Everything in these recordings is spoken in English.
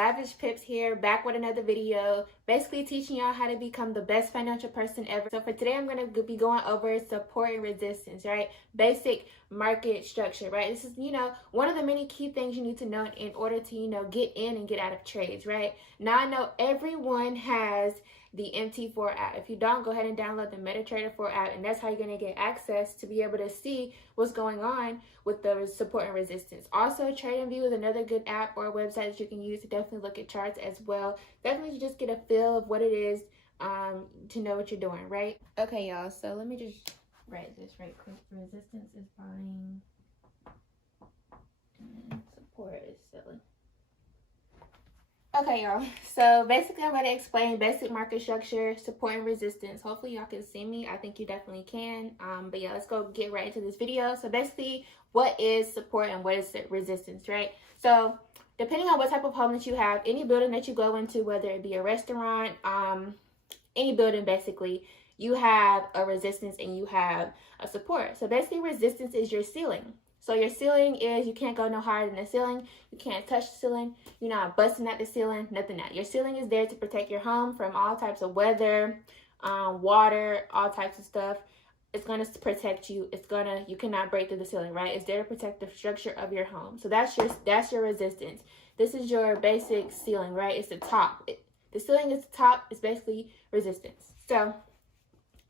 Lavish Pips here, back with another video, basically teaching y'all how to become the best financial person ever. So for today, I'm going to be going over support and resistance, right? Basic market structure, right? This is, one of the many key things you need to know in order to, get in and get out of trades, right? Now, I know everyone has the MT4 app. If you don't, go ahead and download the MetaTrader 4 app, and that's how you're going to get access to be able to see what's going on with the support and resistance. Also, TradingView is another good app or website that you can use to definitely look at charts as well. Definitely just get a feel of what it is to know what you're doing, right? Okay, y'all, so let me just write this right quick. Resistance is buying and support is selling. Okay, y'all, so basically I'm going to explain basic market structure, support and resistance. Hopefully y'all can see me. I think you definitely can. But yeah, let's go get right into this video. So basically, what is support and what is resistance, right? So depending on what type of home that you have, any building that you go into, whether it be a restaurant, any building basically, you have a resistance and you have a support. So basically, resistance is your ceiling. So your ceiling is, you can't go no higher than the ceiling. You can't touch the ceiling. You're not busting at the ceiling, nothing that. Your ceiling is there to protect your home from all types of weather, water, all types of stuff. It's going to protect you. You cannot break through the ceiling, right? It's there to protect the structure of your home. So that's your resistance. This is your basic ceiling, right? It's the top. The ceiling is the top. It's basically resistance. So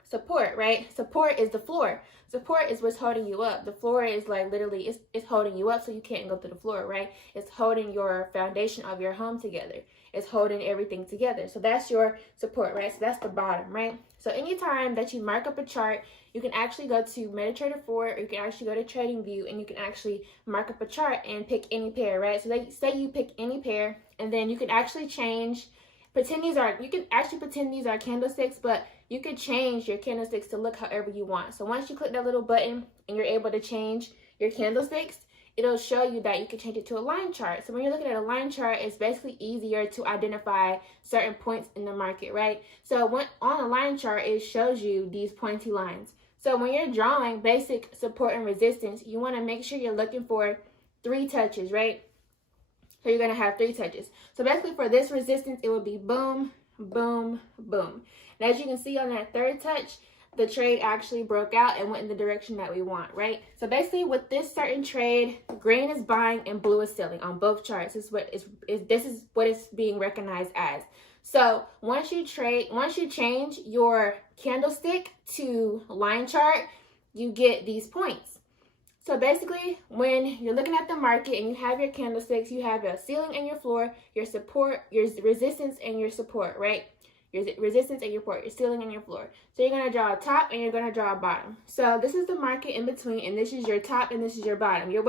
support, right? Support is the floor. Support is what's holding you up. The floor is like literally, it's holding you up so you can't go through the floor, right? It's holding your foundation of your home together. It's holding everything together. So that's your support, right? So that's the bottom, right? So anytime that you mark up a chart, you can actually go to MetaTrader 4, or you can actually go to TradingView, and you can actually mark up a chart and pick any pair, right? So say you pick any pair, and then you can actually change. You can actually pretend these are candlesticks, but you could change your candlesticks to look however you want. So once you click that little button and you're able to change your candlesticks, it'll show you that you can change it to a line chart. So when you're looking at a line chart, it's basically easier to identify certain points in the market, right? So on a line chart, it shows you these pointy lines. So when you're drawing basic support and resistance, you want to make sure you're looking for 3 touches, right? So you're going to have 3 touches. So basically for this resistance, it would be boom, boom, boom. And as you can see on that 3rd touch, the trade actually broke out and went in the direction that we want, right? So basically with this certain trade, green is buying and blue is selling on both charts. This is what it's being recognized as. So once you change your candlestick to line chart, you get these points. So basically, when you're looking at the market and you have your candlesticks, you have your ceiling and your floor, your support, your resistance and your support, right? Your resistance and your support, your ceiling and your floor. So you're going to draw a top and you're going to draw a bottom. So this is the market in between, and this is your top and this is your bottom. You're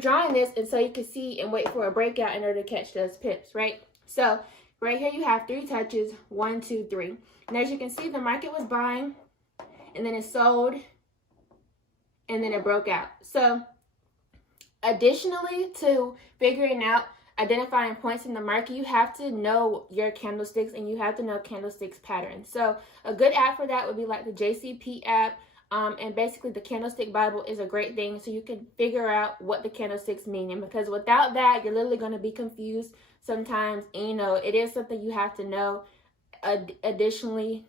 drawing this, and so you can see and wait for a breakout in order to catch those pips, right? So right here you have 3 touches, 1, 2, 3. And as you can see, the market was buying, and then it sold, and then it broke out. So additionally to figuring out, identifying points in the market, you have to know your candlesticks and you have to know candlesticks patterns. So a good app for that would be like the JCP app. And basically the Candlestick Bible is a great thing so you can figure out what the candlesticks mean. And because without that, you're literally going to be confused sometimes. And it is something you have to know additionally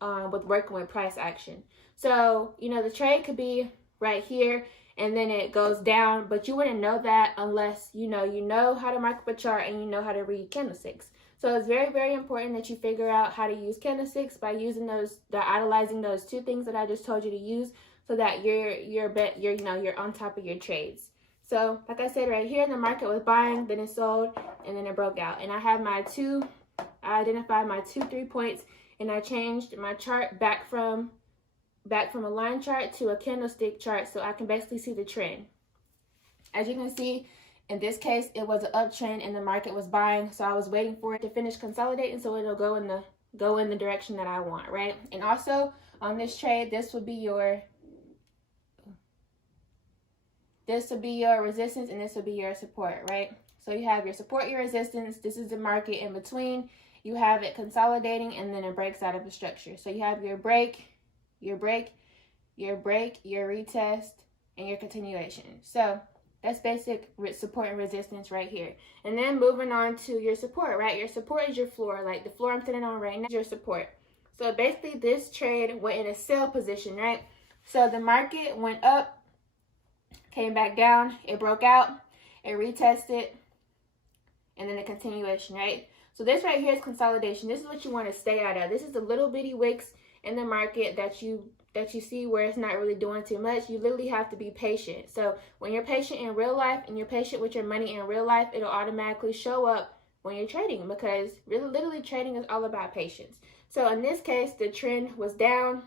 with working with price action. So, the trade could be right here and then it goes down, but you wouldn't know that unless you know how to mark up a chart and you know how to read candlesticks. So it's very, very important that you figure out how to use candlesticks by using idolizing those 2 things that I just told you to use, so that you're on top of your trades. So like I said, right here, the market was buying, then it sold, and then it broke out. And I identified my 2, 3 points, and I changed my chart back from a line chart to a candlestick chart so I can basically see the trend. As you can see, in this case, it was an uptrend and the market was buying, so I was waiting for it to finish consolidating so it'll go in the direction that I want, right? And also on this trade, this would be your resistance and this would be your support, right? So you have your support, your resistance. This is the market in between. You have it consolidating and then it breaks out of the structure. So you have your break, your retest, and your continuation. So That's basic support and resistance right here. And then moving on to your support, right? Your support is your floor. Like the floor I'm sitting on right now is your support. So basically this trade went in a sell position, right? So the market went up, came back down, it broke out, it retested, and then a continuation, right? So this right here is consolidation. This is what you want to stay out of. This is the little bitty wicks in the market that you see where it's not really doing too much. You literally have to be patient. So when you're patient in real life and you're patient with your money in real life, it'll automatically show up when you're trading, because really literally trading is all about patience. So in this case, the trend was down,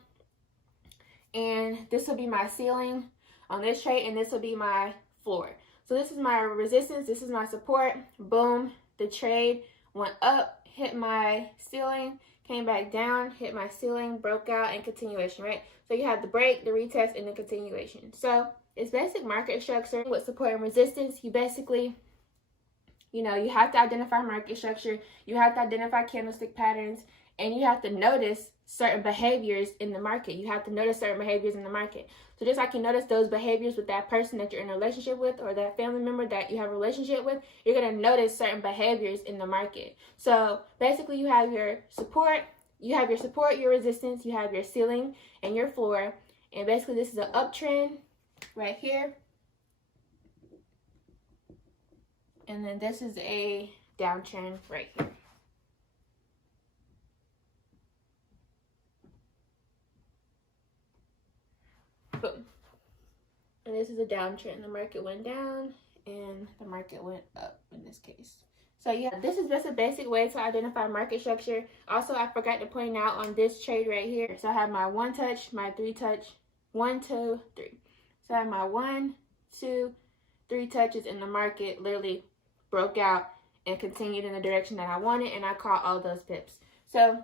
and this will be my ceiling on this trade, and this will be my floor. So this is my resistance, this is my support. Boom, the trade went up, hit my ceiling, came back down, hit my ceiling, broke out, and continuation, right? So you have the break, the retest, and the continuation. So it's basic market structure with support and resistance. You basically, you have to identify market structure, you have to identify candlestick patterns, and you have to notice certain behaviors in the market. You have to notice certain behaviors in the market. So just like you notice those behaviors with that person that you're in a relationship with, or that family member that you have a relationship with, you're going to notice certain behaviors in the market. So basically you have your support, your resistance, you have your ceiling and your floor. And basically this is an uptrend right here. And then this is a downtrend right here. Boom. And this is a downtrend. The market went down and the market went up in this case. So yeah, this is just a basic way to identify market structure. Also, I forgot to point out on this trade right here. So I have my 1 touch, my 3 touch, 1, 2, 3. So I have my 1, 2, 3 touches, and the market literally broke out and continued in the direction that I wanted, and I caught all those pips. So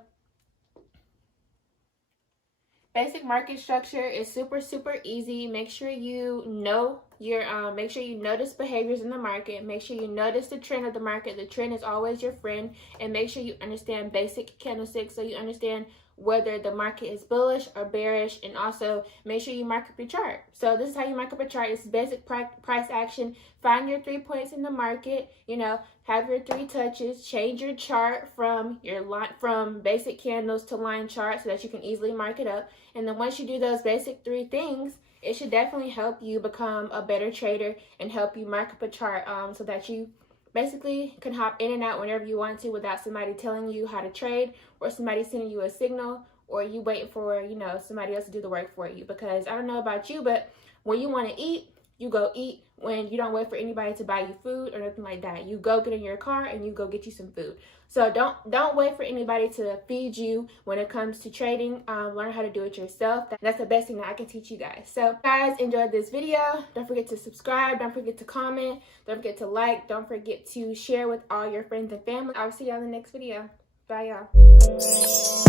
basic market structure is super easy. Make sure you know your make sure you notice behaviors in the market. Make sure you notice the trend of the market. The trend is always your friend. And make sure you understand basic candlesticks so you understand whether the market is bullish or bearish. And also make sure you mark up your chart. So this is how you mark up a chart. This is basic price action. Find your 3 points in the market. Have your 3 touches. Change your chart from basic candles to line chart so that you can easily mark it up. And then once you do those basic 3 things, it should definitely help you become a better trader and help you mark up a chart so that you basically can hop in and out whenever you want to without somebody telling you how to trade, or somebody sending you a signal, or you waiting for somebody else to do the work for you. Because I don't know about you, but when you want to eat, you go eat. When you don't wait for anybody to buy you food or nothing like that, you go get in your car and you go get you some food. So don't wait for anybody to feed you when it comes to trading. Learn how to do it yourself. That's the best thing that I can teach you guys. So guys, enjoyed this video. Don't forget to subscribe. Don't forget to comment. Don't forget to like. Don't forget to share with all your friends and family. I'll see y'all in the next video. Bye y'all.